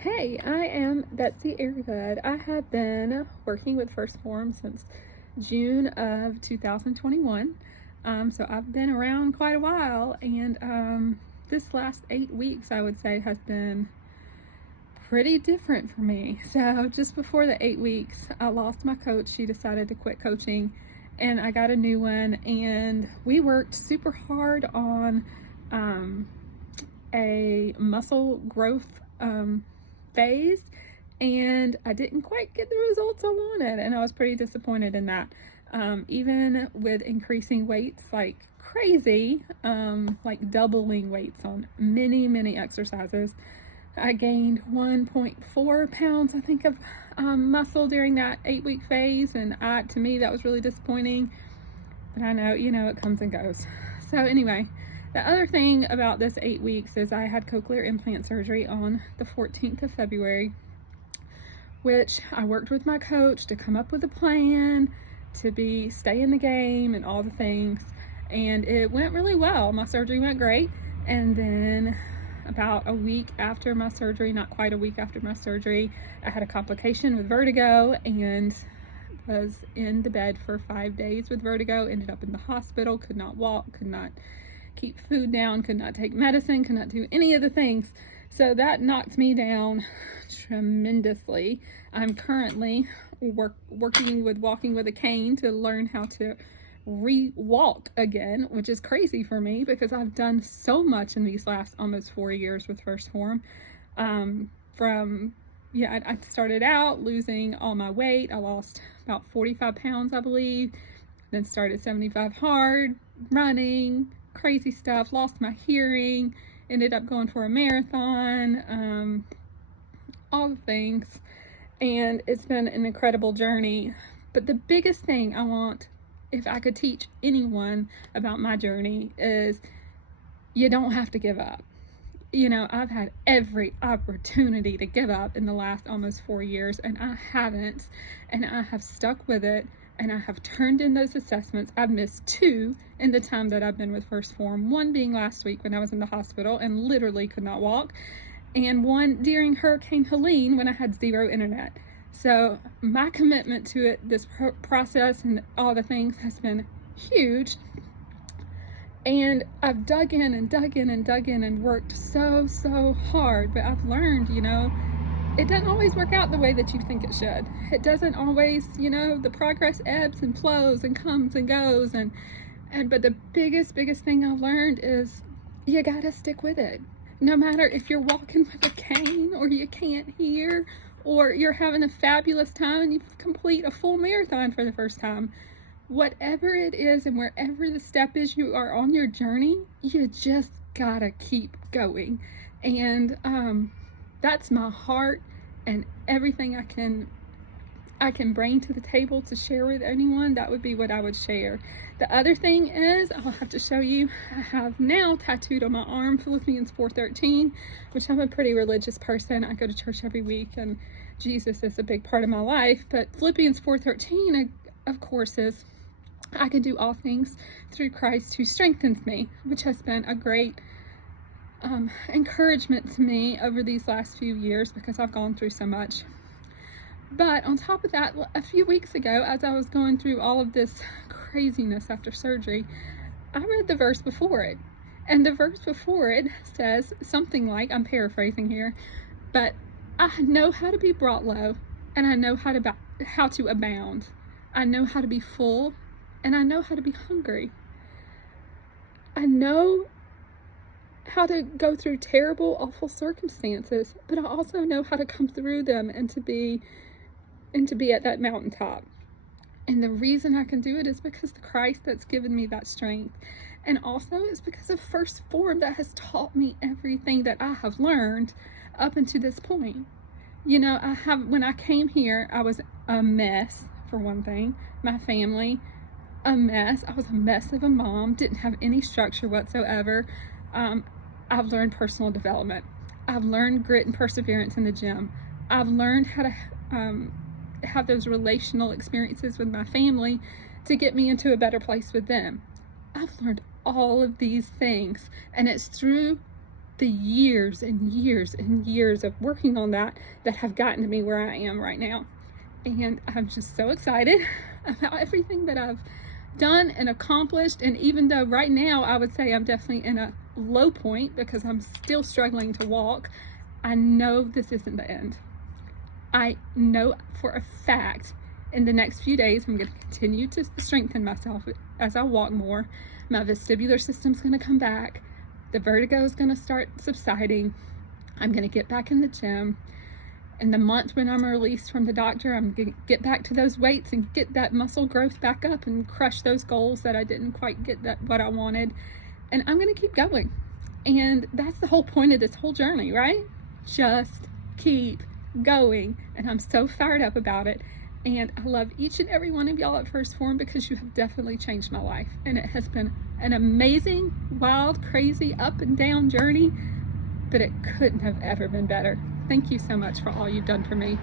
Hey, I am Betsy Airgood. I have been working with Phorm since June of 2021. So I've been around quite a while, and this last 8 weeks, I would say, has been pretty different for me. So just before the 8 weeks, I lost my coach. She decided to quit coaching, and I got a new one, and we worked super hard on a muscle growth phase, and I didn't quite get the results I wanted, and I was pretty disappointed in that. Even with increasing weights like crazy, like doubling weights on many exercises, I gained 1.4 pounds, I think, of muscle during that 8 week phase, and to me that was really disappointing. But I know, it comes and goes. So anyway, the other thing about this 8 weeks is I had cochlear implant surgery on the 14th of February, which I worked with my coach to come up with a plan to stay in the game and all the things. And it went really well. My surgery went great. And then about a week after my surgery, not quite a week after my surgery, I had a complication with vertigo and was in the bed for 5 days with vertigo, ended up in the hospital, could not walk, could not keep food down, could not take medicine, could not do any of the things. So that knocked me down tremendously. I'm currently working with walking with a cane to learn how to re-walk again, which is crazy for me because I've done so much in these last almost 4 years with Phorm. I started out losing all my weight. I lost about 45 pounds, I believe. Then started 75 hard, running, crazy stuff, lost my hearing, ended up going for a marathon, all the things. And it's been an incredible journey. But the biggest thing I want, if I could teach anyone about my journey, is you don't have to give up. I've had every opportunity to give up in the last almost 4 years, and I haven't. And I have stuck with it, and I have turned in those assessments. I've missed 2 in the time that I've been with Phorm. One being last week when I was in the hospital and literally could not walk, and one during Hurricane Helene when I had 0 internet. So my commitment to it, this process and all the things, has been huge. And I've dug in and worked so hard, but I've learned, it doesn't always work out the way that you think it should. It doesn't always, the progress ebbs and flows and comes and goes. But the biggest thing I've learned is you gotta stick with it. No matter if you're walking with a cane or you can't hear, or you're having a fabulous time and you complete a full marathon for the first time. Whatever it is and wherever the step is you are on your journey, you just gotta keep going. And that's my heart, and everything I can bring to the table to share with anyone, that would be what I would share. The other thing is, I'll have to show you, I have now tattooed on my arm Philippians 4:13, which I'm a pretty religious person. I go to church every week and Jesus is a big part of my life. But Philippians 4:13, of course, is I can do all things through Christ who strengthens me, which has been a great encouragement to me over these last few years because I've gone through so much. But on top of that, a few weeks ago, as I was going through all of this craziness after surgery, I read the verse before it. And the verse before it says something like, I'm paraphrasing here, but I know how to be brought low, and I know how to abound. I know how to be full, and I know how to be hungry. I know how to go through terrible, awful circumstances, but I also know how to come through them and to be at that mountaintop. And the reason I can do it is because of Christ that's given me that strength. And also it's because of Phorm that has taught me everything that I have learned up until this point. When I came here, I was a mess, for one thing. My family, a mess. I was a mess of a mom, didn't have any structure whatsoever. I've learned personal development. I've learned grit and perseverance in the gym. I've learned how to have those relational experiences with my family to get me into a better place with them. I've learned all of these things, and it's through the years and years and years of working on that have gotten to me where I am right now. And I'm just so excited about everything that I've done and accomplished. And even though right now I would say I'm definitely in a low point because I'm still struggling to walk, I know this isn't the end. I know for a fact in the next few days I'm going to continue to strengthen myself as I walk more. My vestibular system's going to come back. The vertigo is going to start subsiding. I'm going to get back in the gym. In the month when I'm released from the doctor, I'm going to get back to those weights and get that muscle growth back up and crush those goals that I didn't quite get what I wanted. And I'm going to keep going. And that's the whole point of this whole journey, right? Just keep going. And I'm so fired up about it. And I love each and every one of y'all at Phorm because you have definitely changed my life. And it has been an amazing, wild, crazy, up and down journey, but it couldn't have ever been better. Thank you so much for all you've done for me.